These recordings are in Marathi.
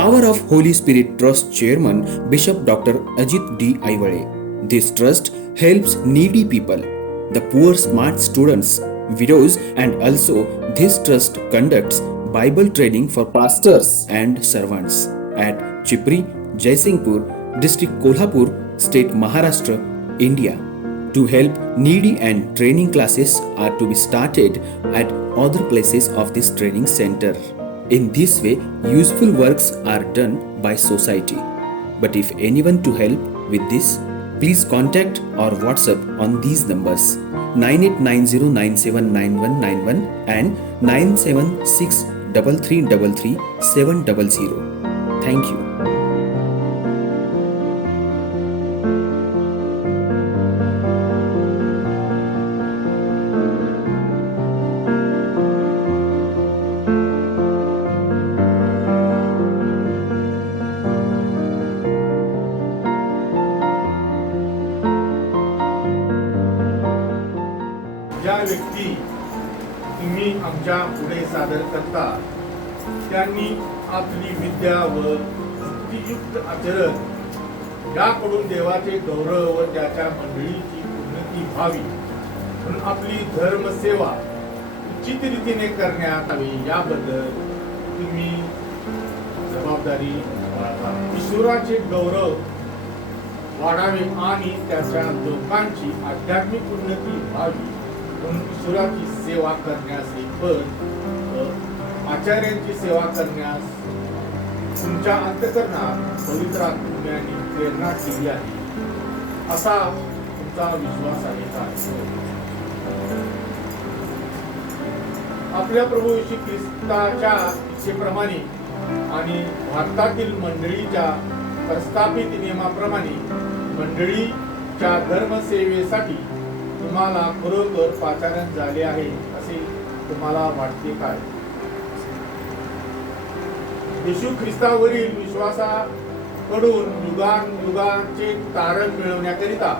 Power of Holy Spirit Trust Chairman Bishop Dr. Ajit D. Aivale. This trust helps needy people, the poor smart students, widows, and also this trust conducts Bible training for pastors and servants at Chipri, Jaisingpur, District Kolhapur, State Maharashtra, India. To help needy and training classes are to be started at other places of this training center. In this way, useful works are done by society. But if anyone to help with this, please contact or WhatsApp on these numbers 9890979191 and 9763333 Thank you. देवाचे गौरव व त्याच्या मंडळीची उन्नती व्हावी. म्हणून आपली धर्मसेवा उचित रीतीने करण्यात यावी याबद्दल तुम्ही जबाबदारी बाळगा. ईश्वराचे गौरव वाढावे आणि त्याच्या लोकांची आध्यात्मिक उन्नती व्हावी. म्हणून ईश्वराची सेवा करण्यास हे पण आचार्यांची सेवा करण्यास तुमच्या अंतकरणात पवित्र आत्म्याने प्रेरणा केली आहे. असा तुमचा विश्वास आहे का? आपल्या प्रभू श्री ख्रिस्ताच्या इच्छेप्रमाणे आणि भारतातील मंडळीच्या प्रस्थापित नियमाप्रमाणे मंडळीच्या धर्मसेवेसाठी तुम्हाला खरोखर पाचारण झाले आहे असे तुम्हाला वाटते काय? येशू ख्रिस्तावरील विश्वासा कडून युगान युगांचे तारण मिळवण्याकरिता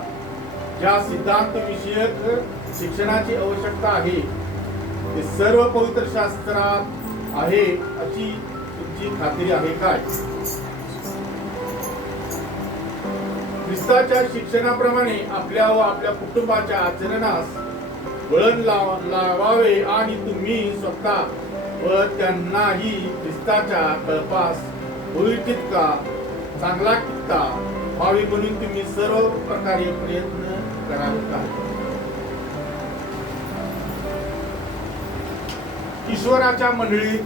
ज्या सिद्धांत विषयक शिक्षणाची आवश्यकता आहे ते सर्व पवित्र शास्त्रात आहे अशी तुमची खात्री आहे काय? ख्रिस्ताच्या शिक्षणाप्रमाणे आपल्या व आपल्या कुटुंबाच्या आचरणास वळण लाव- लावावे आणि तुम्ही स्वतः व त्यांनाही ख्रिस्ताच्या कळपास होईल तितका चांगला कित्ता व्हावी म्हणून तुम्ही सर्व प्रकारे प्रयत्न करावे का? ईश्वराच्या मंडळीत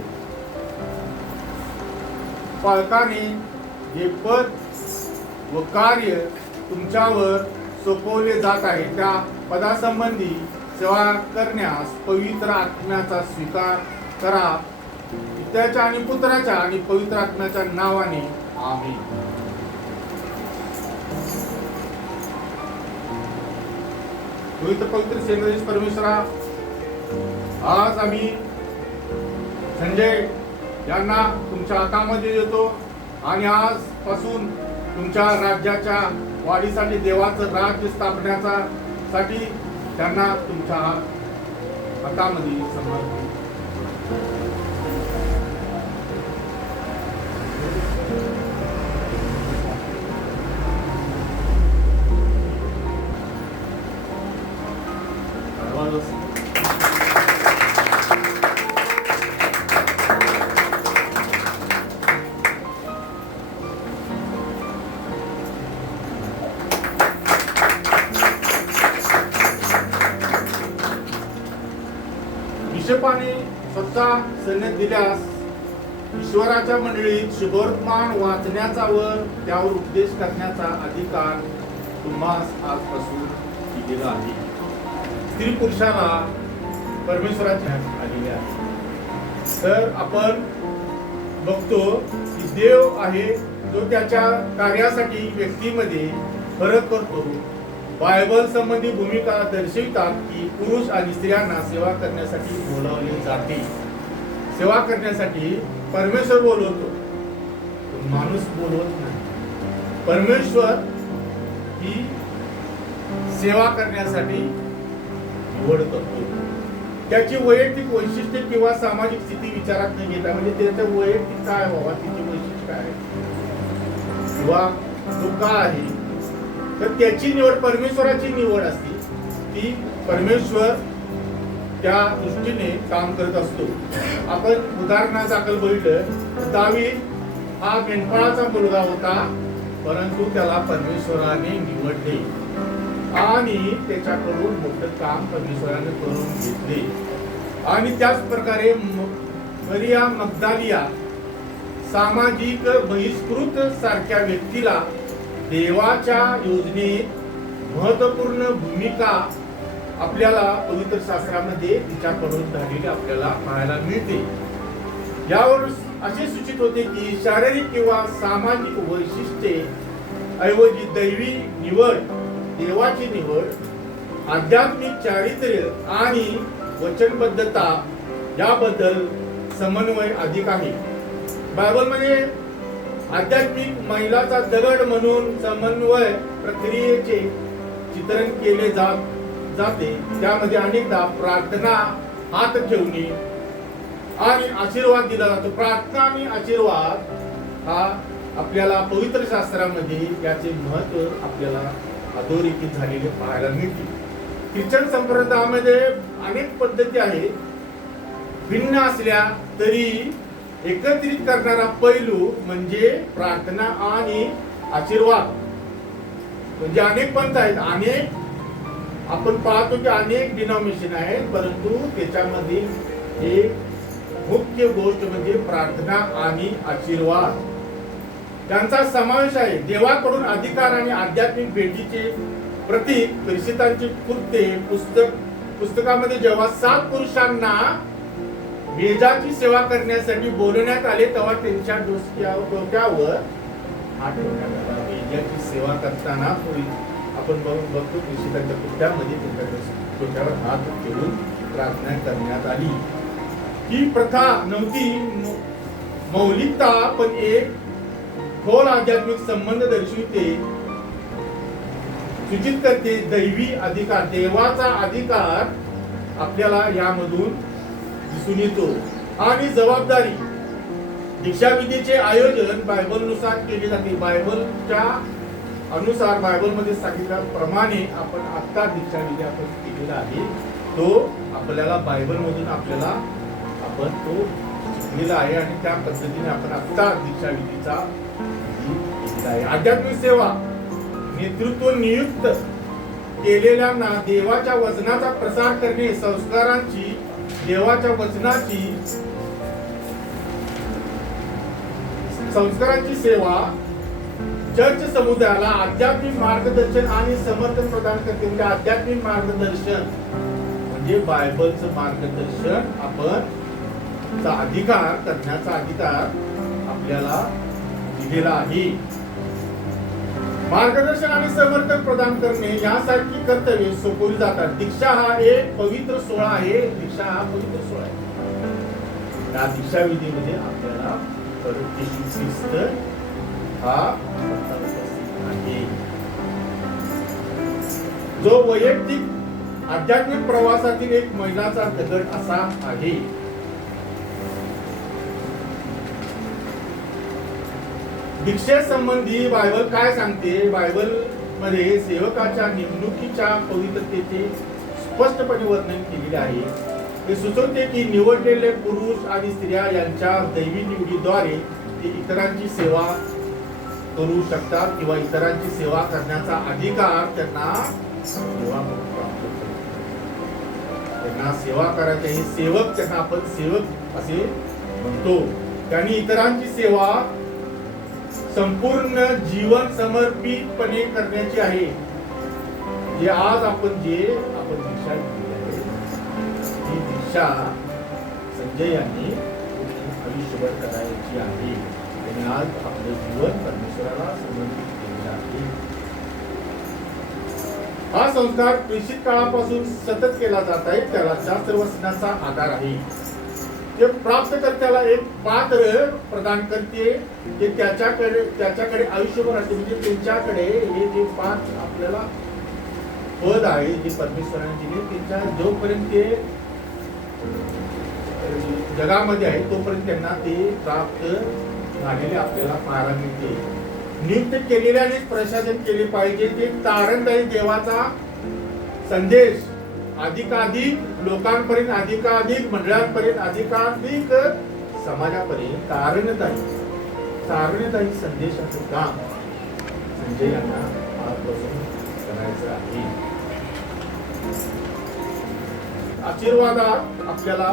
पालकाने हे पद व कार्य तुमच्यावर सोपवले जात आहे. त्या पदासंबंधी सेवा करण्यास पवित्र आत्म्याचा स्वीकार करा. पित्याच्या आणि पुत्राच्या आणि पवित्र आत्म्याच्या नावाने आम्ही पवित्र पवित्र सेनाधीश परमेश्वरा आज आम्ही संजय यांना तुमच्या हातामध्ये देतो आणि आजपासून तुमच्या राज्याच्या वाढीसाठी देवाचं राज्य स्थापण्याचा साठी त्यांना तुमच्या हातामध्ये समर्पित वाचण्याचा व त्यावर उपदेश करण्याचा अधिकार तुम्हास आजपासून दिलेला आहे. स्त्री पुरुषाला परमेश्वराच्या आलेले आहे. तर आपण बघतो की देव आहे जो त्याच्या कार्यासाठी व्यक्तीमध्ये फरक करतो. बायबल संबंधी भूमिका दर्शवितात की पुरुष आणि स्त्रियांना सेवा करण्यासाठी बोलावले जाते. सेवा करण्यासाठी परमेश्वर बोलवतो. माणूस बोलवत नाही. परमेश्वर ही सेवा करण्यासाठी निवड करतो. त्याची वैयक्तिक वैशिष्ट्य किंवा सामाजिक स्थिती विचारात न घेता म्हणजे त्याचं वैयक्तिक काय व्हावा तिची वैशिष्ट्य काय आहे? किंवा तो का आहे? तर त्याची निवड परमेश्वराची निवड असते. ती परमेश्वर त्या दृष्टीने काम करत असतो. आपण उदाहरणादाखल बघितलं दावी हा मेंढपाळाचा मुलगा होता परंतु त्याला परमेश्वराने निवडले. आणि त्याच्याकडून मोठं काम परमेश्वराने करून घेतले. आणि त्याच प्रकारे मरिया मग्दालिया सामाजिक बहिष्कृत सारख्या व्यक्तीला देवाच्या योजनेत महत्त्वपूर्ण भूमिका आपल्याला पवित्र शास्त्रामध्ये तिच्याकडून झालेली आपल्याला पाहायला मिळते. यावर असे सूचित होते की शारीरिक किंवा सामाजिक वैशिष्ट्ये ऐवजी दैवी निवड देवाची निवड आध्यात्मिक चारित्र्य आणि वचनबद्धता याबद्दल समन्वय अधिक आहे. बायबलमध्ये आध्यात्मिक महिलाचा दगड म्हणून समन्वय प्रक्रियेचे चित्रण केले जात जाते. त्यामध्ये अनेकदा प्रार्थना हात ठेवणे आणि आशीर्वाद दिला जातो. प्रार्थना आणि आशीर्वाद हा आपल्याला पवित्र शास्त्रामध्ये याचे महत्त्व आपल्याला अधोरेखित झालेले पाहायला मिळते. ख्रिश्चन संप्रदायामध्ये अनेक पद्धती आहेत. भिन्न असल्या तरी एकत्रित करणारा पैलू म्हणजे प्रार्थना आणि आशीर्वाद. म्हणजे अनेक पंथ आहेत. अनेक आपण पाहतो की अनेक डिनॉमिनेशन आहेत परंतु त्याच्यामधील एक मुख्य गोष्ट म्हणजे प्रार्थना आणि आशीर्वाद. त्यांचा समावेश आहे. देवाकडून अधिकार आणि आध्यात्मिक भेटीचे प्रतीक परिषदांची कृत्ये पुस्तक पुस्तकामध्ये जेव्हा सात पुरुषांना बेजाची सेवा करण्यासाठी बोलवण्यात आले तेव्हा त्यांच्या डोसक्यावर डोक्यावर हा ठेवण्यात आला. सेवा करताना आपण बघून बघतो कृषिकांच्या कृत्यामध्ये त्यांच्या डोक्यावर हात ठेवून प्रार्थना करण्यात आली. ही प्रथा नव्हती. मौलिकता पण एक खोल आध्यात्मिक संबंध दर्शविते सूचित करते दैवी अधिकार देवाचा अधिकार आपल्याला यामधून दिसून येतो. आणि जबाबदारी. दीक्षाविधीचे आयोजन बायबलनुसार केले जाते. बायबलच्या अनुसार बायबलमध्ये सांगितल्याप्रमाणे आपण आत्ता दीक्षाविधी आपण केलेला आहे. तो आपल्याला बायबलमधून आपल्याला आपण तो शिकलेला आहे आणि त्या पद्धतीने आपण आत्ता दीक्षाविधीचा विधी आहे. आध्यात्मिक सेवा नेतृत्व नियुक्त केलेल्यांना देवाच्या वचनाचा प्रसार करणे संस्कारांची देवाच्या वचनाची संस्कारांची सेवा चर्च समुदायाला आध्यात्मिक मार्गदर्शन आणि समर्थन प्रदान करते. म्हणजे आध्यात्मिक मार्गदर्शन म्हणजे बायबलचं मार्गदर्शन आपण चा अधिकार करण्याचा अधिकार आपल्याला दिलेला आहे. मार्गदर्शन आणि समर्थन प्रदान करणे यासारखी कर्तव्ये सोपवली जातात. दीक्षा हा एक पवित्र सोहळा आहे. दीक्षा हा पवित्र सोहळा आहे. या दीक्षा विधीमध्ये आपल्याला परदेशी शिस्त हा आहे. जो वैयक्तिक आध्यात्मिक प्रवासातील एक महिलाचा दगड असा आहे. संबंधी बायबल काय सांगते? बायबलमध्ये सेवकाच्या नेमणुकीच्या पवित्रतेचे स्पष्टपणे वर्णन केलेले आहे. हे सुचवते की निवडलेले पुरुष आणि स्त्रिया यांच्या दैवी निवडीद्वारे ते इतरांची सेवा करू शकतात किंवा इतरांची सेवा करण्याचा अधिकार त्यांना त्यांना सेवा करायचे हे सेवक त्यांना आपण सेवक असे म्हणतो. त्यांनी इतरांची सेवा संपूर्ण जीवन समर्पितपणे करण्याची आहे. जे आज आपण जे आपण दिशा घेतली आहे ही दिशा संजय यांनी आयुष्यभर करायची आहे. आणि आज आपलं जीवन परमेश्वराला समर्पित केलेलं आहे. हा संस्कार प्रेषित काळापासून सतत केला जात आहे. त्याला शास्त्र वचनाचा आधार आहे. ते प्राप्तकर्त्याला एक पात्र प्रदान करते ते त्याच्याकडे त्याच्याकडे आयुष्यभर असते म्हणजे त्यांच्याकडे हे जे पाच आपल्याला पद आहे जे परमेश्वराने दिले त्यांच्या जोपर्यंत ते जगामध्ये आहे तोपर्यंत त्यांना ते प्राप्त झालेले आपल्याला पाहायला मिळते. नियुक्त केलेल्यानेच प्रशासन केले पाहिजे. ते तारणदायी देवाचा संदेश अधिकाधिक लोकांपर्यंत अधिकाधिक मंडळांपर्यंत अधिकाधिक समाजापर्यंत तारणदायी तारणदायी संदेशाचं काम संजय यांना आजपासून करायचं आहे. आशीर्वादात आपल्याला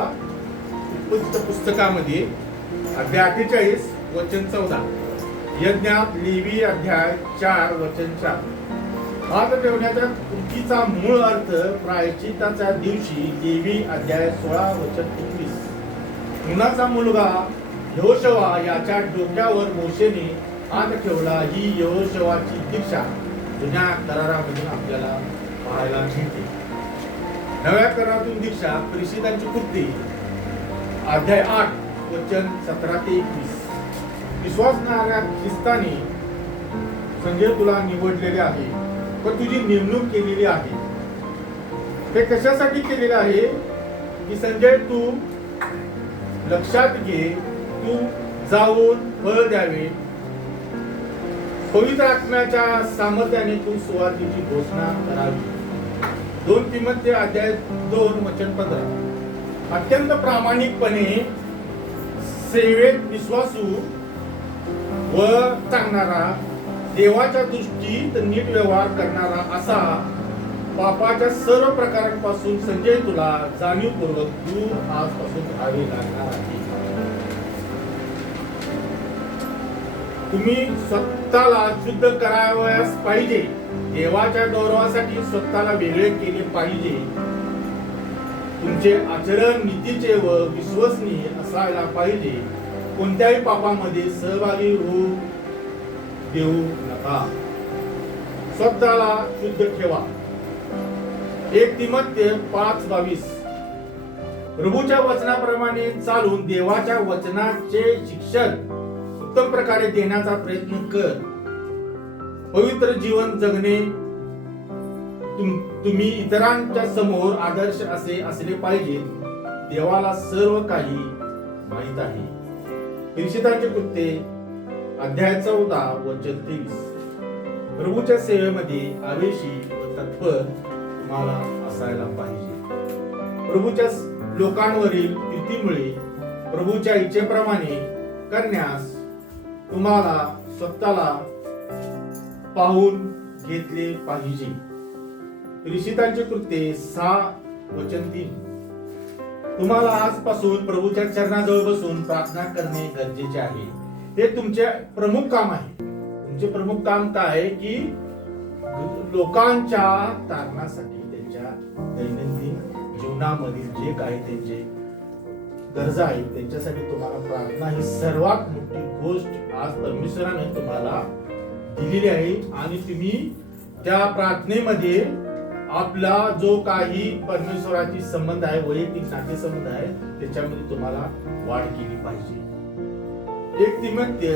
पुस्त पुस्तकामध्ये अध्याय अठ्ठेचाळीस वचन चौदा. यज्ञात लेवी अध्याय चार वचन चार. हात ठेवण्याच्या कृतीचा मूळ अर्थ प्रायश्चिताच्या दिवशी देवी अध्याय सोळा वचन एकवीस. मुलाचा मुलगा यहोशवा याच्या डोक्यावर मोशेने हात ठेवला. ही यहोशवाची दीक्षा. जुन्या करारामधून आपल्याला पाहायला मिळते. नव्या करारातून दीक्षा परिषदांची कृती अध्याय आठ वचन सतरा ते एकवीस. विश्वासणाऱ्या ख्रिस्ताने संजय तुला निवडलेले आहे. व तुझी नेमणूक केलेली आहे. हे कशासाठी केलेलं आहे? की संजय तू लक्षात घे तू जाऊन फळ द्यावे. पवित्र आत्म्याच्या सामर्थ्याने तू सुवातीची घोषणा करावी. दोन तिमध्ये अध्याय दोन वचन पंधरा. अत्यंत प्रामाणिकपणे सेवेत विश्वासू व सांगणारा देवाच्या दृष्टीत नीट व्यवहार करणारा असा पापाच्या सर्व प्रकारांपासून संजय तुला जाणीवपूर्वक दूर आजपासून राहावे लागणार आहे. तुम्ही स्वतःला शुद्ध करावयास पाहिजे. देवाच्या गौरवासाठी स्वतःला वेगळे केले पाहिजे. तुमचे आचरण नीतीचे व विश्वसनीय असायला पाहिजे. कोणत्याही पापामध्ये सहभागी होऊ देऊ नका. स्वतःला शुद्ध ठेवा. एक तिमत्य पाच बावीस. प्रभूच्या वचनाप्रमाणे चालून देवाच्या वचनाचे शिक्षण उत्तम प्रकारे देण्याचा प्रयत्न कर. पवित्र जीवन जगणे. तुम- तुम्ही इतरांच्या समोर आदर्श असे असले पाहिजे. देवाला सर्व काही माहीत आहे. प्रेषितांचे कृत्ये अध्याय चौदा वचन तीस प्रभूच्या सेवेमध्ये आवेशी व तत्पर तुम्हाला असायला पाहिजे. प्रभूच्या लोकांवरील प्रीतीमुळे प्रभूच्या इच्छेप्रमाणे करण्यास तुम्हाला स्वतःला पाहून घेतले पाहिजे. ऋषितांचे कृत्ये सहा वचन तीन. तुम्हाला आजपासून प्रभूच्या चरणाजवळ बसून प्रार्थना करणे गरजेचे आहे. हे तुमचे प्रमुख काम आहे. तुमचे प्रमुख काम काय आहे की लोकांच्या तारणासाठी त्यांच्या दैनंदिन जीवनामधील जे काही त्यांचे गरजा आहेत त्यांच्यासाठी तुम्हाला प्रार्थना ही सर्वात मोठी गोष्ट आज परमेश्वराने तुम्हाला दिलेली आहे. आणि तुम्ही त्या प्रार्थनेमध्ये आपला जो काही परमेश्वराची संबंध आहे वैयक्तिक नातेसंबंध आहे त्याच्यामध्ये तुम्हाला वाढ केली पाहिजे. एक तिमत्य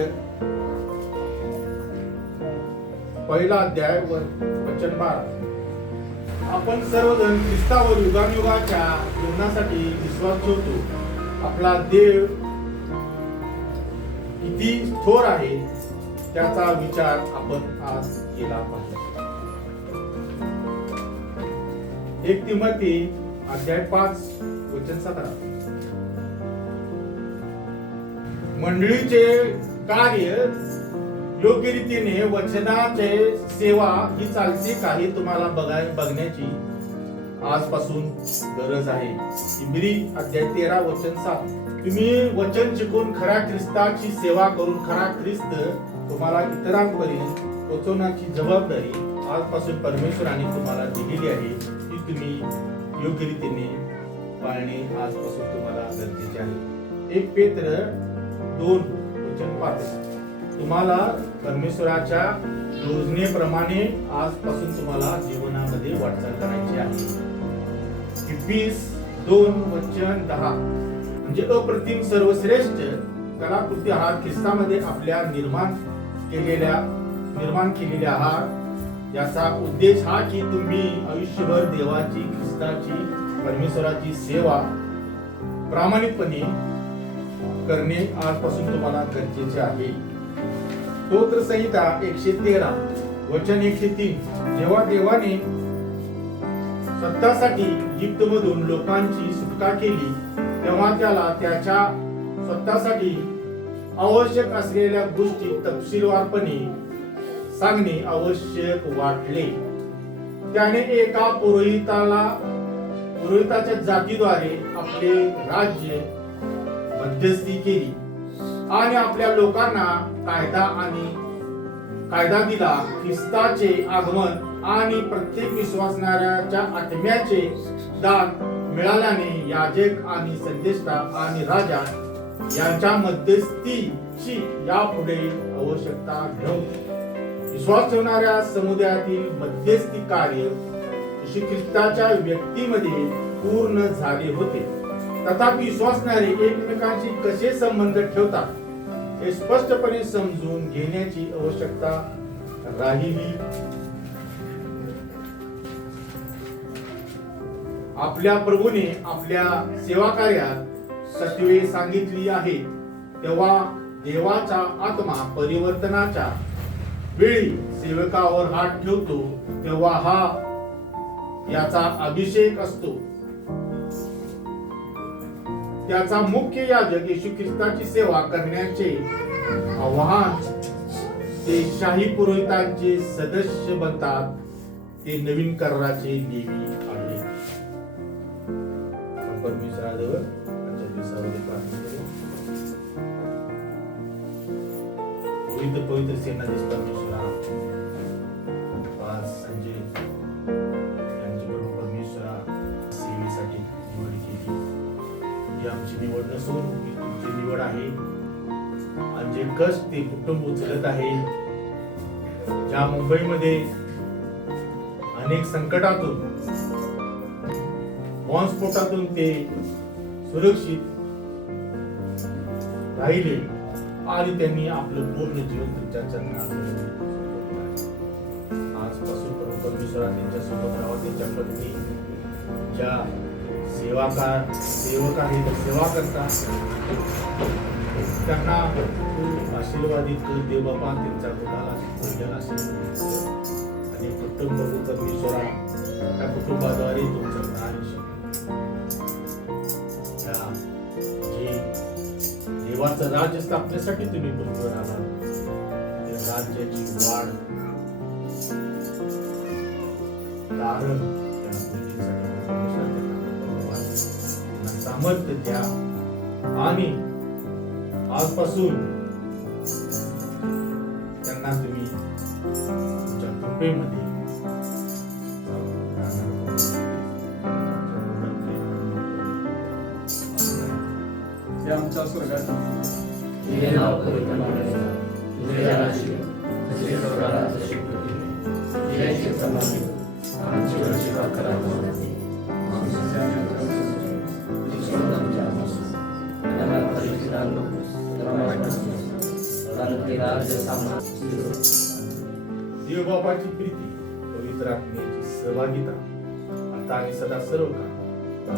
पहिला अध्याय वचन बारा. आपण सर्वजण ख्रिस्तावर युगानुयुगाच्या जीवनासाठी विश्वास ठेवतो. आपला देव किती थोर आहे त्याचा विचार आपण आज केला पाहिजे. एक तिमती अध्याय पाच वचन सतरा. मंडळीचे कार्य योग्य रीतीने वचनाचे सेवा ही चालते काही तुम्हाला बघाय बघण्याची आजपासून गरज आहे. इब्री अध्याय तेरा वचन सात. तुम्ही वचन शिकून खऱ्या ख्रिस्ताची सेवा करून खरा ख्रिस्त तुम्हाला इतरांपर्यंत पोचवण्याची जबाबदारी आजपासून परमेश्वराने तुम्हाला दिलेली आहे. ती तुम्ही योग्य रीतीने पाळणे आजपासून तुम्हाला गरजेचे आहे. एक पेत्र दोन वचन पाच तुम्हाला परमेश्वराच्या योजनेप्रमाणे आजपासून तुम्हाला जीवनामध्ये वाटचाल करायची आहे. वीस दोन वचन दहा. म्हणजे अप्रतिम सर्वश्रेष्ठ कलाकृती आहात ख्रिस्तामध्ये आपल्या निर्माण केलेल्या निर्माण केलेल्या आहार याचा उद्देश हा की तुम्ही आयुष्यभर देवाची ख्रिस्ताची परमेश्वराची सेवा प्रामाणिकपणे करणे आजपासून तुम्हाला गरजेचे आहे. स्तोत्र संहिता एकशे तेरा वचन एकशे तीन. जेव्हा देवाने स्वतःसाठी इजिप्तमधून लोकांची सुटका केली तेव्हा त्याला त्याच्या स्वतःसाठी आवश्यक असलेल्या गोष्टी तपशीलवारपणे सांगणे आवश्यक वाटले. त्याने एका पुरोहिताला पुरोहिताच्या जातीद्वारे आपले राज्य मध्यस्थी केली. आणि आपल्या लोकांना कायदा आणि कायदा दिला. ख्रिस्ताचे आगमन आणि प्रत्येक विश्वासणाऱ्याच्या आत्म्याचे दान मिळाल्याने याजक आणि संदेष्टा आणि राजा यांच्या मध्यस्थीची यापुढे आवश्यकता नव्हती विश्वास ठेवणाऱ्या समुदायातील मध्यस्थी कार्य येशू ख्रिस्ताच्या व्यक्तीमध्ये पूर्ण झाले होते. तथापि विश्वासणारे एकमेकांशी कसे संबंध ठेवतात हे स्पष्टपणे समजून घेण्याची आवश्यकता राहिली. आपल्या प्रभूने आपल्या सेवा कार्यात सत्वे सांगितली आहे तेव्हा देवाचा आत्मा परिवर्तनाच्या वेळी सेवकावर हात ठेवतो तेव्हा हा याचा अभिषेक असतो. त्याचा मुख्य याजक येशू ख्रिस्ताची सेवा करण्याचे आव्हान ते शाही पुरोहितांचे सदस्य बनतात ते नवीन कराराचे नेहमी आहे आपण परमेश्वराजवळ आजच्या दिवसामध्ये प्रार्थना करू. पवित्र पवित्र सेनाधीश नसून ही तुमची निवड आहे. आणि जे कष्ट ते कुटुंब उचलत आहे. ज्या मुंबईमध्ये अनेक संकटातून बॉम्बस्फोटातून ते सुरक्षित राहिले आणि त्यांनी आपलं पूर्ण जीवन तुमच्या चरणात आजपासून प्रभू परमेश्वरा त्यांच्यासोबत राहा त्यांच्या पत्नी ज्या सेवा का सेवक आहेत सेवा करतात त्यांना आशीर्वादित कर देव बापा त्यांच्या कुणाला भजन आशीर्वादित आणि कुटुंब प्रभू परमेश्वरा त्या कुटुंबाद्वारे तुमचं ज्ञान देवाचं राज्य स्थापनेसाठी तुम्ही पृथ्वीवर आलात राज्याची वाढ कारण सामर्थ्य द्या. आणि आजपासून त्यांना तुम्ही तुमच्या कृपेमध्ये आमच्या स्वर्गात कारण ते देवबापाची प्रीती पवित्र आत्म्याची सहभागिता आता आणि सदा सर्व काळ